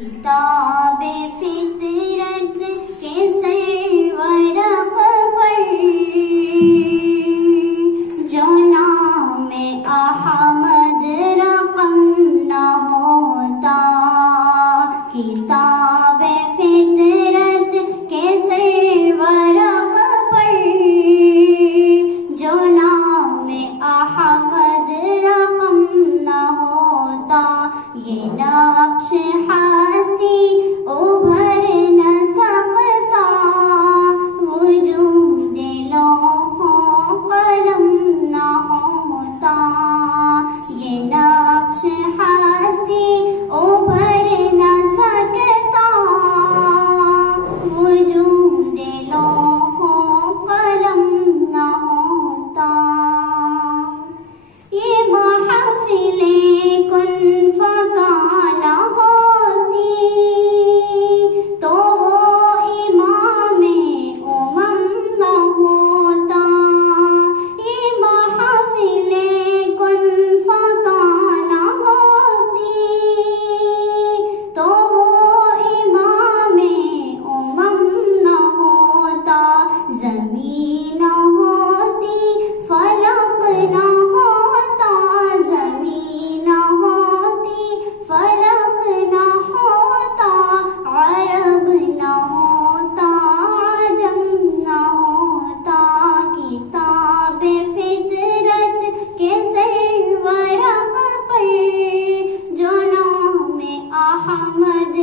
किताबे फितरत के सरवरक़ पर जो नाम अहमद रक़म न होता, किताबे फितरत के सरवरक़ पर जो नाम अहमद रक़म न होता, ये नक्श हस्ती उभर न सकता, वजूद लौहों कलम न होता, ये नक्श हस्ती उभर न सकता, वजूद लौहों कलम न होता। ये महफिले कुन फकान होती तो वो इमामे उमम न होता, ये महफिले कुन फकान होती तो वो इमामे उमम न होता, ज़मीन होती फलक न होता, ज़मीन होती फलक न होता, अरब न होता अजम न होता, किताबे फितरत के सरवरक़ पर जो नाम अहमद